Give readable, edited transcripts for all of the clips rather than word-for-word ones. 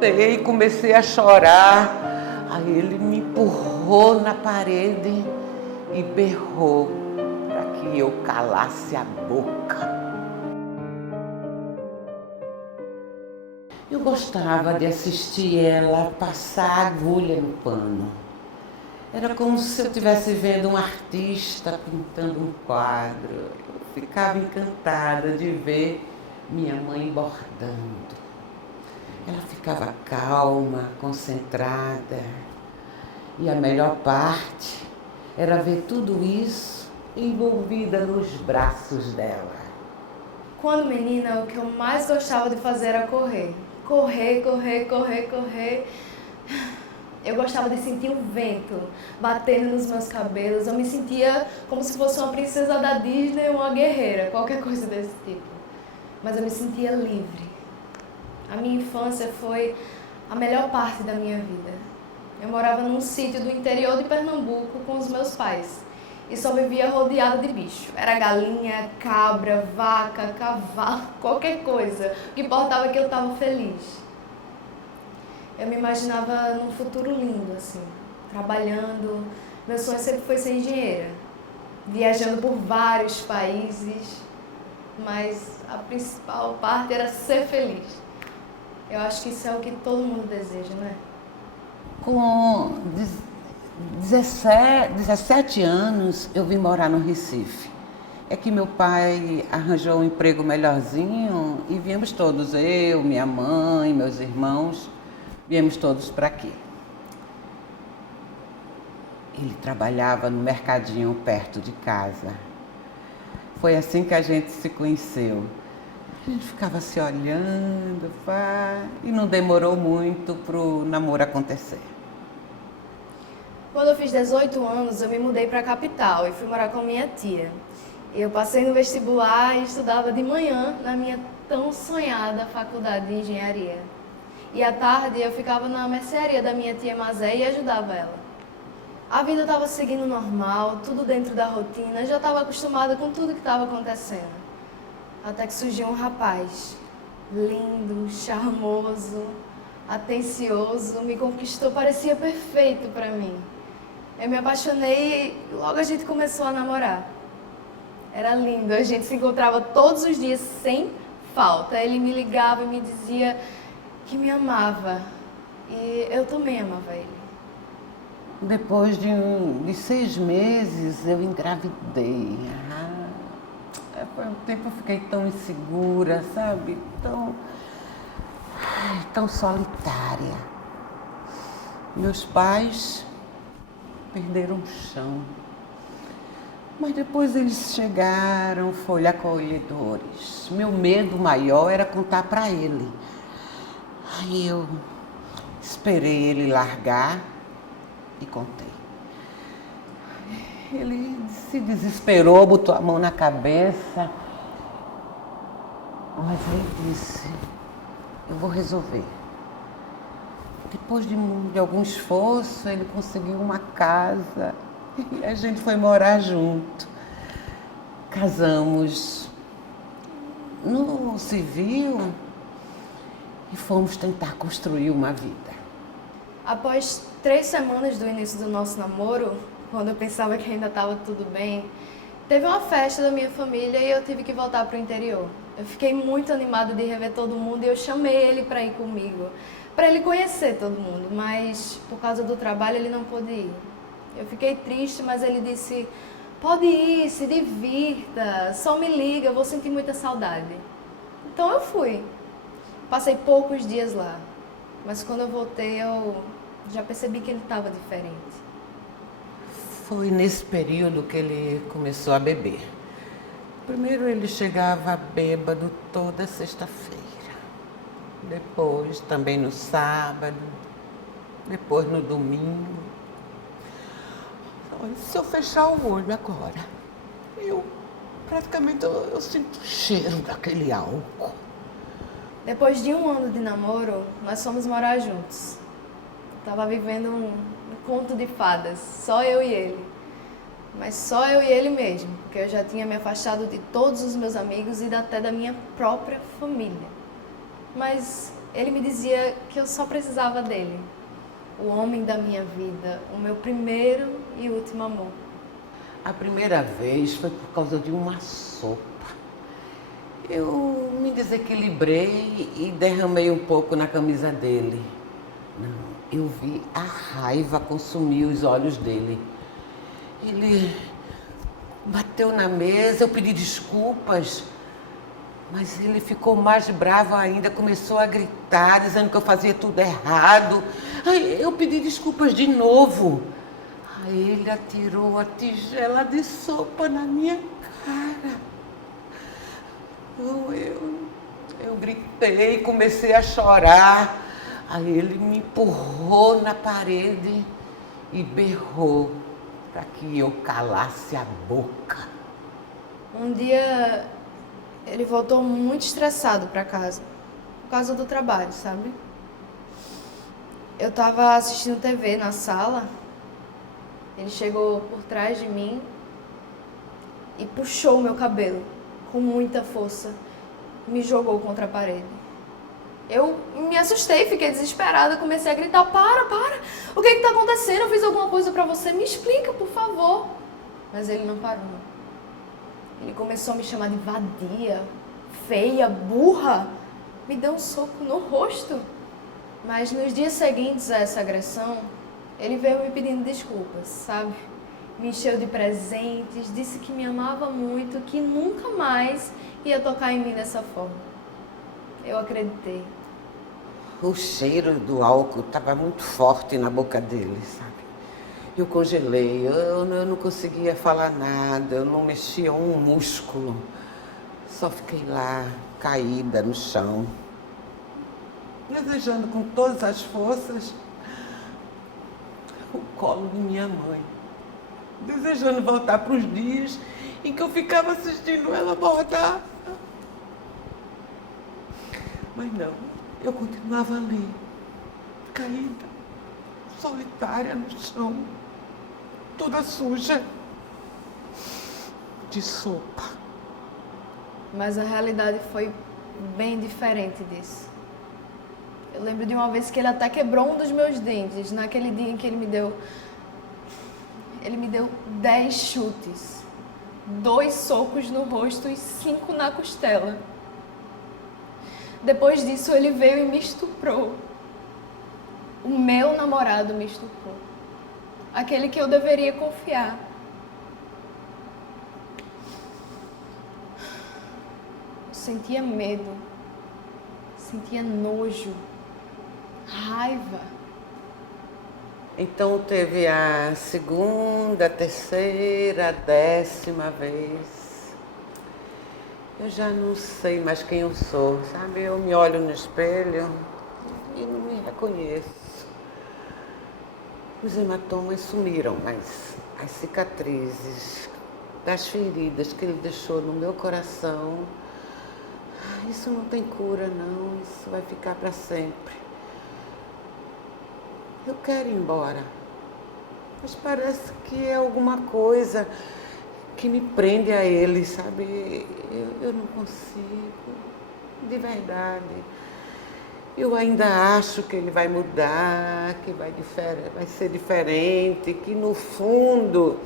gritei, comecei a chorar. Aí ele me empurrou na parede e berrou para que eu calasse a boca. Eu gostava de assistir ela passar agulha no pano. Era como se eu estivesse vendo um artista pintando um quadro. Eu ficava encantada de ver minha mãe bordando. Ela ficava calma, concentrada. E a melhor parte era ver tudo isso envolvida nos braços dela. Quando menina, o que eu mais gostava de fazer era correr. Correr, correr, correr, correr. Eu gostava de sentir o vento batendo nos meus cabelos. Eu me sentia como se fosse uma princesa da Disney ou uma guerreira, qualquer coisa desse tipo. Mas eu me sentia livre. A minha infância foi a melhor parte da minha vida. Eu morava num sítio do interior de Pernambuco com os meus pais. E só vivia rodeada de bicho. Era galinha, cabra, vaca, cavalo, qualquer coisa. O que importava é que eu estava feliz. Eu me imaginava num futuro lindo, assim, trabalhando. Meu sonho sempre foi ser engenheira, viajando por vários países, mas a principal parte era ser feliz. Eu acho que isso é o que todo mundo deseja, né? Com 17 anos, eu vim morar no Recife. É que meu pai arranjou um emprego melhorzinho e viemos todos, eu, minha mãe, meus irmãos, viemos todos para aqui. Ele trabalhava no mercadinho perto de casa. Foi assim que a gente se conheceu. A gente ficava se olhando, e não demorou muito pro namoro acontecer. Quando eu fiz 18 anos, eu me mudei para a capital e fui morar com minha tia. Eu passei no vestibular e estudava de manhã na minha tão sonhada faculdade de engenharia. E à tarde eu ficava na mercearia da minha tia Mazé e ajudava ela. A vida estava seguindo normal, tudo dentro da rotina, já estava acostumada com tudo que estava acontecendo. Até que surgiu um rapaz, lindo, charmoso, atencioso, me conquistou, parecia perfeito para mim. Eu me apaixonei e logo a gente começou a namorar. Era lindo, a gente se encontrava todos os dias sem falta. Ele me ligava e me dizia que me amava e eu também amava ele. Depois de 6 meses, eu engravidei. Foi um tempo que eu fiquei tão insegura, sabe? Tão solitária. Meus pais perderam o chão. Mas depois eles chegaram, foram acolhedores. Meu medo maior era contar para ele. Aí eu esperei ele largar e contei. Ele se desesperou, botou a mão na cabeça, mas ele disse, eu vou resolver. Depois de algum esforço, ele conseguiu uma casa e a gente foi morar junto. Casamos no civil e fomos tentar construir uma vida. Após 3 semanas do início do nosso namoro, quando eu pensava que ainda estava tudo bem, teve uma festa da minha família e eu tive que voltar para o interior. Eu fiquei muito animada de rever todo mundo e eu chamei ele para ir comigo, para ele conhecer todo mundo, mas por causa do trabalho ele não pôde ir. Eu fiquei triste, mas ele disse, pode ir, se divirta, só me liga, eu vou sentir muita saudade. Então eu fui. Passei poucos dias lá, mas quando eu voltei eu já percebi que ele estava diferente. Foi nesse período que ele começou a beber. Primeiro ele chegava bêbado toda sexta-feira. Depois também no sábado. Depois no domingo. Olha, se eu fechar o olho agora, praticamente eu sinto o cheiro daquele álcool. Depois de 1 ano de namoro, nós fomos morar juntos. Tava vivendo um conto de fadas, só eu e ele. Mas só eu e ele mesmo, porque eu já tinha me afastado de todos os meus amigos e até da minha própria família. Mas Ele me dizia que eu só precisava dele. O homem da minha vida, o meu primeiro e último amor. A primeira vez foi por causa de uma sopa. Eu me desequilibrei e derramei um pouco na camisa dele. Não, eu vi a raiva consumir os olhos dele. Ele bateu na mesa, eu pedi desculpas, mas ele ficou mais bravo ainda, começou a gritar, dizendo que eu fazia tudo errado. Aí eu pedi desculpas de novo. Aí ele atirou a tigela de sopa na minha cara. Eu gritei, comecei a chorar. Aí ele me empurrou na parede e berrou para que eu calasse a boca. Um dia ele voltou muito estressado para casa, por causa do trabalho, sabe? Eu tava assistindo TV na sala, ele chegou por trás de mim e puxou o meu cabelo com muita força, me jogou contra a parede. Eu me assustei, fiquei desesperada, comecei a gritar, para, o que está acontecendo? Eu fiz alguma coisa para você? Me explica, por favor. Mas ele não parou, não. Ele começou a me chamar de vadia, feia, burra. Me deu um soco no rosto. Mas nos dias seguintes a essa agressão, ele veio me pedindo desculpas, sabe? Me encheu de presentes, disse que me amava muito, que nunca mais ia tocar em mim dessa forma. Eu acreditei. O cheiro do álcool estava muito forte na boca dele, sabe? Eu congelei, eu não conseguia falar nada, eu não mexia um músculo. Só fiquei lá, caída no chão, desejando com todas as forças o colo de minha mãe. Desejando voltar para os dias em que eu ficava assistindo ela bordar. Mas não, eu continuava ali, caída, solitária no chão, toda suja de sopa. Mas a realidade foi bem diferente disso. Eu lembro de uma vez que ele até quebrou um dos meus dentes, naquele dia em que ele me deu 10 chutes, 2 socos no rosto e 5 na costela. Depois disso, ele veio e me estuprou. O meu namorado me estuprou. Aquele que eu deveria confiar. Eu sentia medo, sentia nojo, raiva. Então teve a segunda, a terceira, a 10ª vez. Eu já não sei mais quem eu sou, sabe? Eu me olho no espelho e não me reconheço. Os hematomas sumiram, mas as cicatrizes das feridas que ele deixou no meu coração, isso não tem cura, não. Isso vai ficar para sempre. Eu quero ir embora, mas parece que é alguma coisa que me prende a ele, sabe? Eu não consigo, de verdade. Eu ainda acho que ele vai mudar, que vai ser diferente, que no fundo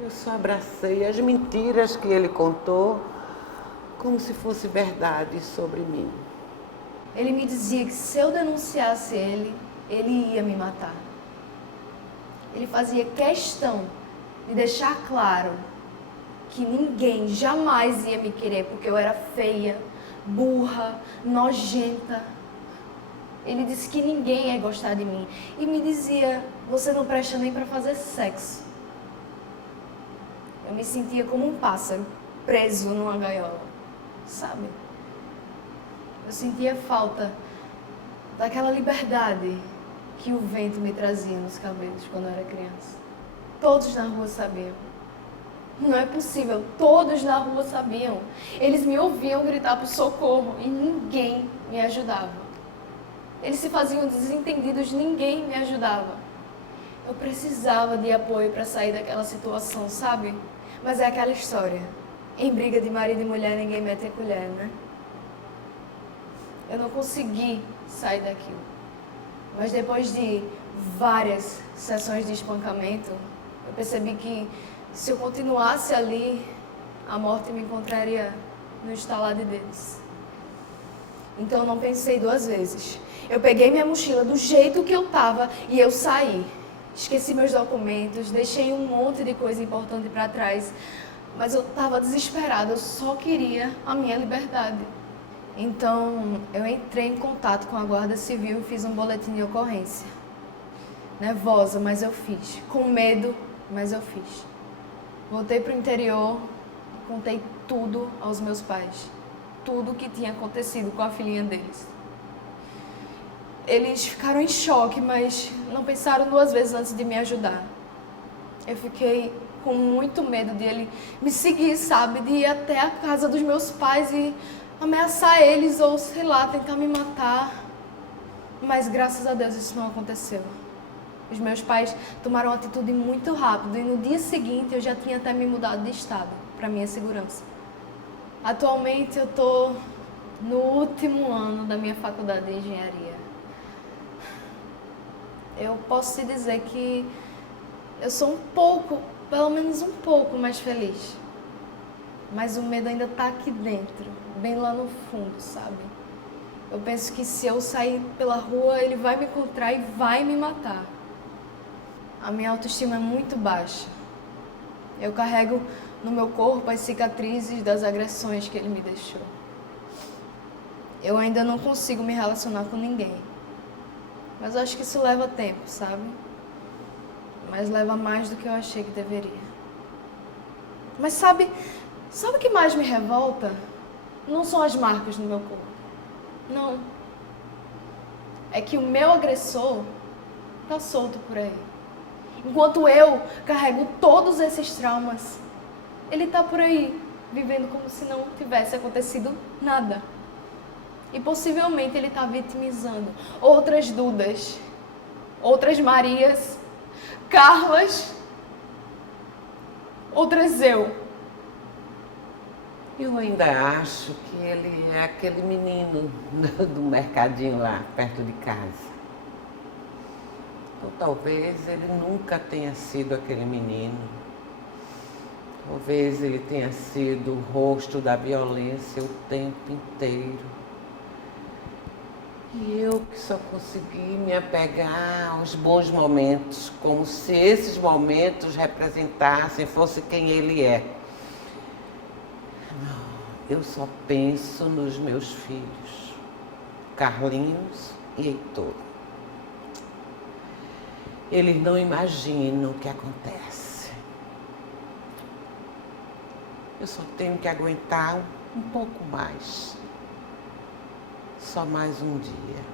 eu só abracei as mentiras que ele contou como se fosse verdade sobre mim. Ele me dizia que se eu denunciasse ele ia me matar. Ele fazia questão de deixar claro que ninguém jamais ia me querer porque eu era feia, burra, nojenta. Ele disse que ninguém ia gostar de mim. E me dizia, você não presta nem para fazer sexo. Eu me sentia como um pássaro preso numa gaiola, sabe? Eu sentia falta daquela liberdade que o vento me trazia nos cabelos quando eu era criança. Todos na rua sabiam. Não é possível, todos na rua sabiam. Eles me ouviam gritar por socorro e ninguém me ajudava. Eles se faziam desentendidos, ninguém me ajudava. Eu precisava de apoio para sair daquela situação, sabe? Mas é aquela história. Em briga de marido e mulher, ninguém mete a colher, né? Eu não consegui sair daquilo. Mas depois de várias sessões de espancamento, eu percebi que se eu continuasse ali, a morte me encontraria no estalar de dedos. Então eu não pensei duas vezes. Eu peguei minha mochila do jeito que eu estava e eu saí. Esqueci meus documentos, deixei um monte de coisa importante para trás. Mas eu estava desesperada, eu só queria a minha liberdade. Então eu entrei em contato com a Guarda Civil e fiz um boletim de ocorrência. Nervosa, mas eu fiz. Com medo, mas eu fiz. Voltei para o interior e contei tudo aos meus pais. Tudo o que tinha acontecido com a filhinha deles. Eles ficaram em choque, mas não pensaram duas vezes antes de me ajudar. Eu fiquei com muito medo de ele me seguir, sabe? De ir até a casa dos meus pais e ameaçar eles ou, sei lá, tentar me matar. Mas graças a Deus isso não aconteceu. Os meus pais tomaram uma atitude muito rápido e no dia seguinte eu já tinha até me mudado de estado, para minha segurança. Atualmente eu estou no último ano da minha faculdade de engenharia. Eu posso te dizer que eu sou um pouco, pelo menos um pouco mais feliz. Mas o medo ainda está aqui dentro, bem lá no fundo, sabe? Eu penso que se eu sair pela rua, ele vai me encontrar e vai me matar. A minha autoestima é muito baixa. Eu carrego no meu corpo as cicatrizes das agressões que ele me deixou. Eu ainda não consigo me relacionar com ninguém. Mas eu acho que isso leva tempo, sabe? Mas leva mais do que eu achei que deveria. Mas sabe o que mais me revolta? Não são as marcas no meu corpo. Não. É que o meu agressor tá solto por aí. Enquanto eu carrego todos esses traumas, ele tá por aí, vivendo como se não tivesse acontecido nada. E possivelmente ele tá vitimizando outras Dudas, outras Marias, Carlas, outras eu. Eu ainda acho que ele é aquele menino do mercadinho lá, perto de casa. Ou talvez ele nunca tenha sido aquele menino. Talvez ele tenha sido o rosto da violência o tempo inteiro. E eu que só consegui me apegar aos bons momentos, como se esses momentos representassem, fosse quem ele é. Eu só penso nos meus filhos, Carlinhos e Heitor. Eles não imaginam o que acontece. Eu só tenho que aguentar um pouco mais. Só mais um dia.